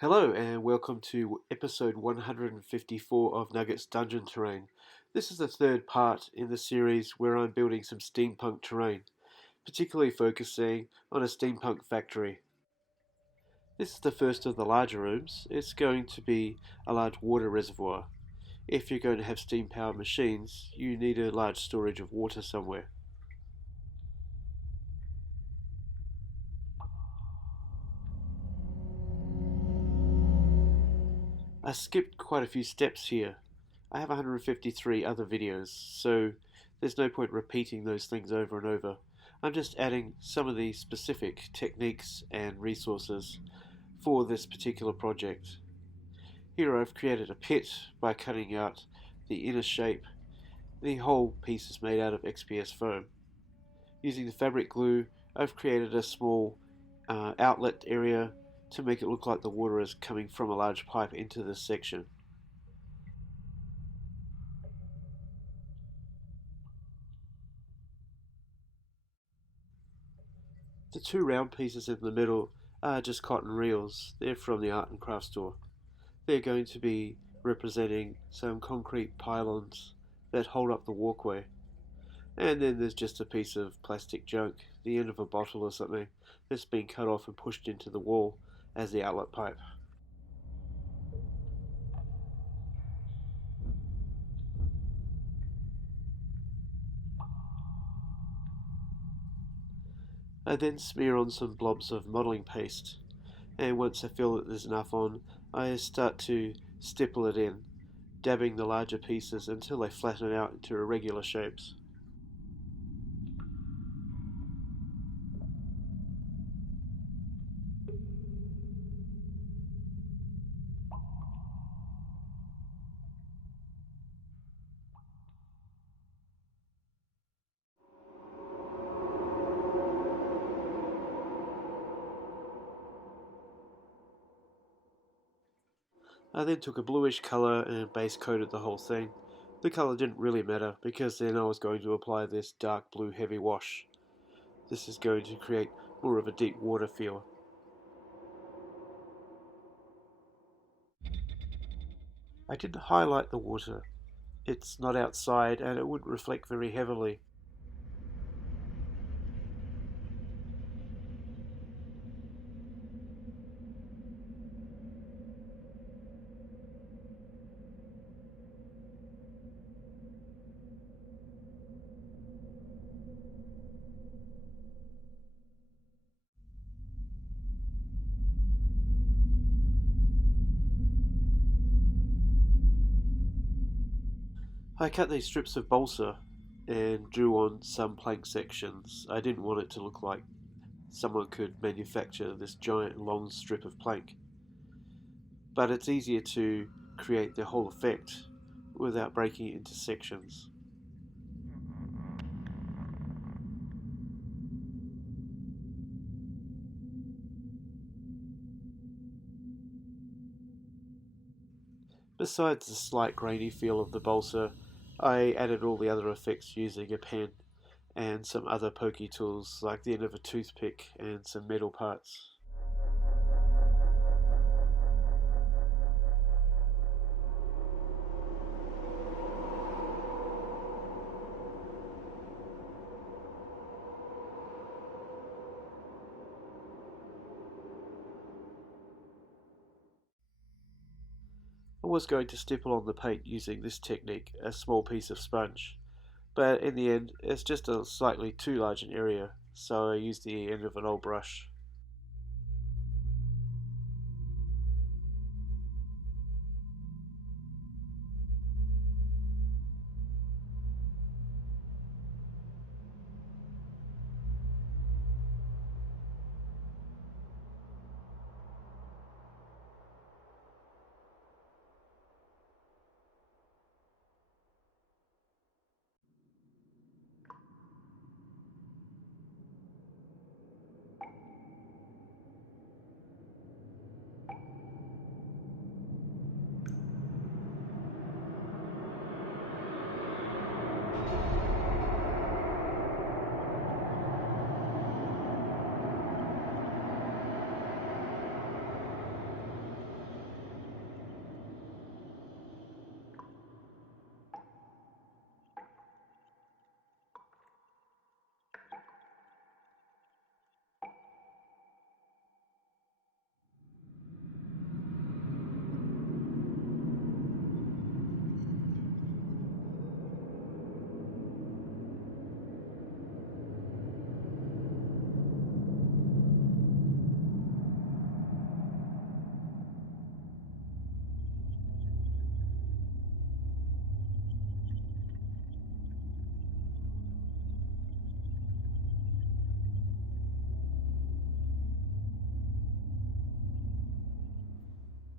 Hello and welcome to episode 154 of Nuggets Dungeon Terrain. This is the third part in the series where I'm building some steampunk terrain, particularly focusing on a steampunk factory. This is the first of the larger rooms. It's going to be a large water reservoir. If you're going to have steam powered machines, you need a large storage of water somewhere. I skipped quite a few steps here. I have 153 other videos, so there's no point repeating those things over and over. I'm just adding some of the specific techniques and resources for this particular project. Here I've created a pit by cutting out the inner shape. The whole piece is made out of XPS foam. Using the fabric glue, I've created a small outlet area to make it look like the water is coming from a large pipe into this section. The two round pieces in the middle are just cotton reels. They're from the art and craft store. They're going to be representing some concrete pylons that hold up the walkway. And then there's just a piece of plastic junk, the end of a bottle or something, that's been cut off and pushed into the wall as the outlet pipe. I then smear on some blobs of modelling paste, and once I feel that there's enough on, I start to stipple it in, dabbing the larger pieces until they flatten out into irregular shapes. I then took a bluish colour and base coated the whole thing. The colour didn't really matter because then I was going to apply this dark blue heavy wash. This is going to create more of a deep water feel. I didn't highlight the water. It's not outside and it would reflect very heavily. I cut these strips of balsa and drew on some plank sections. I didn't want it to look like someone could manufacture this giant long strip of plank. But it's easier to create the whole effect without breaking it into sections. Besides the slight grainy feel of the balsa, I added all the other effects using a pen and some other pokey tools like the end of a toothpick and some metal parts. I was going to stipple on the paint using this technique, a small piece of sponge, but in the end it's just a slightly too large an area, so I used the end of an old brush.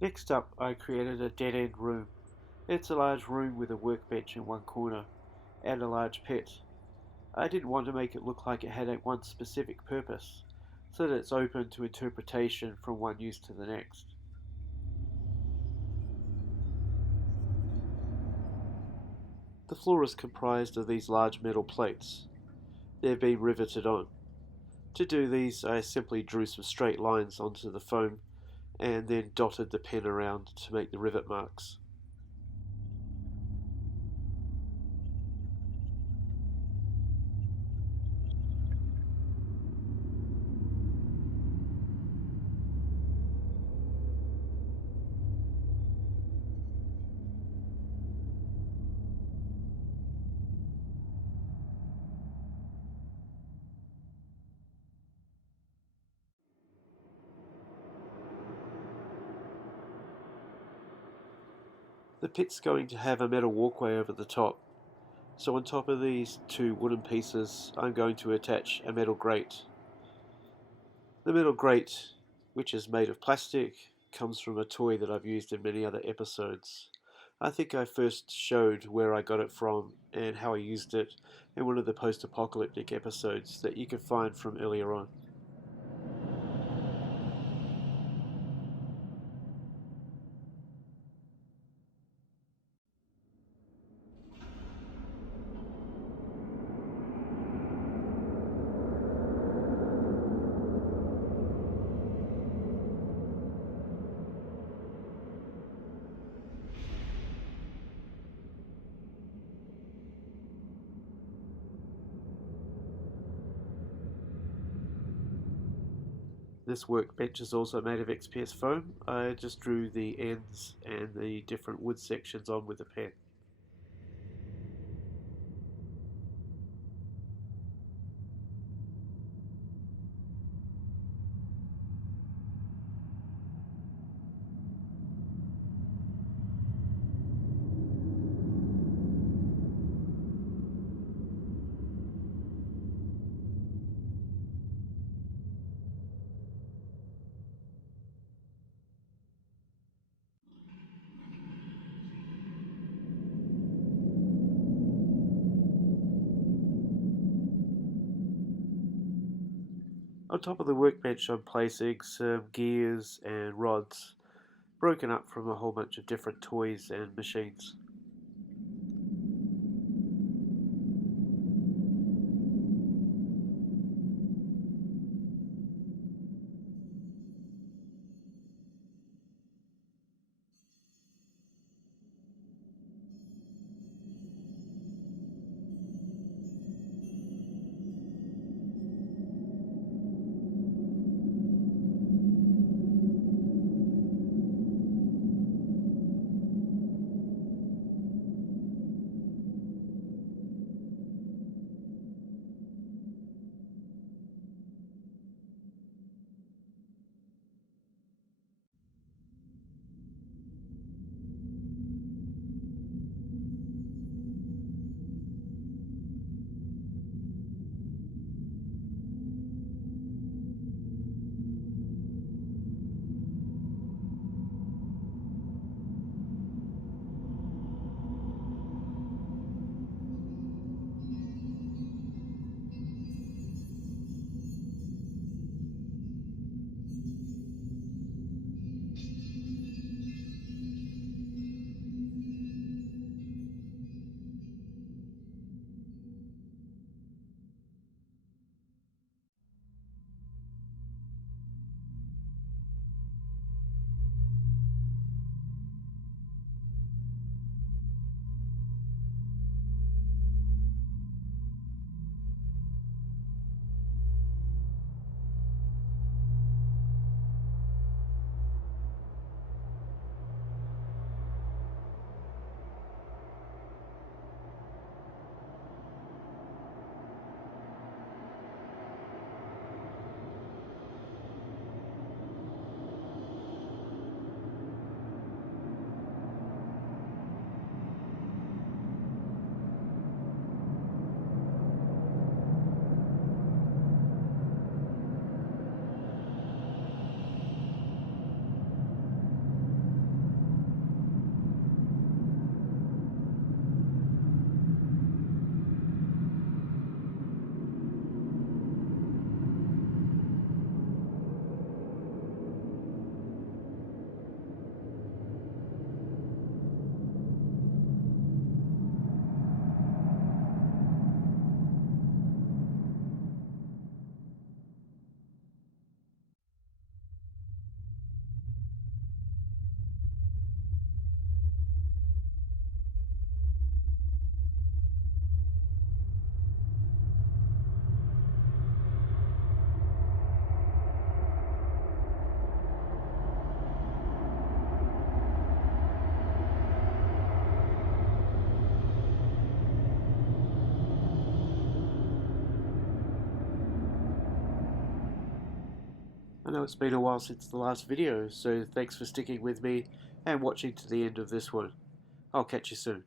Next up, I created a dead-end room. It's a large room with a workbench in one corner, and a large pit. I didn't want to make it look like it had one specific purpose, so that it's open to interpretation from one use to the next. The floor is comprised of these large metal plates. They've been riveted on. To do these, I simply drew some straight lines onto the foam and then dotted the pen around to make the rivet marks. The pit's going to have a metal walkway over the top, so on top of these two wooden pieces I'm going to attach a metal grate. The metal grate, which is made of plastic, comes from a toy that I've used in many other episodes. I think I first showed where I got it from and how I used it in one of the post-apocalyptic episodes that you can find from earlier on. This workbench is also made of XPS foam. I just drew the ends and the different wood sections on with a pen. On top of the workbench I'm placing some gears and rods, broken up from a whole bunch of different toys and machines. I know it's been a while since the last video, so thanks for sticking with me and watching to the end of this one. I'll catch you soon.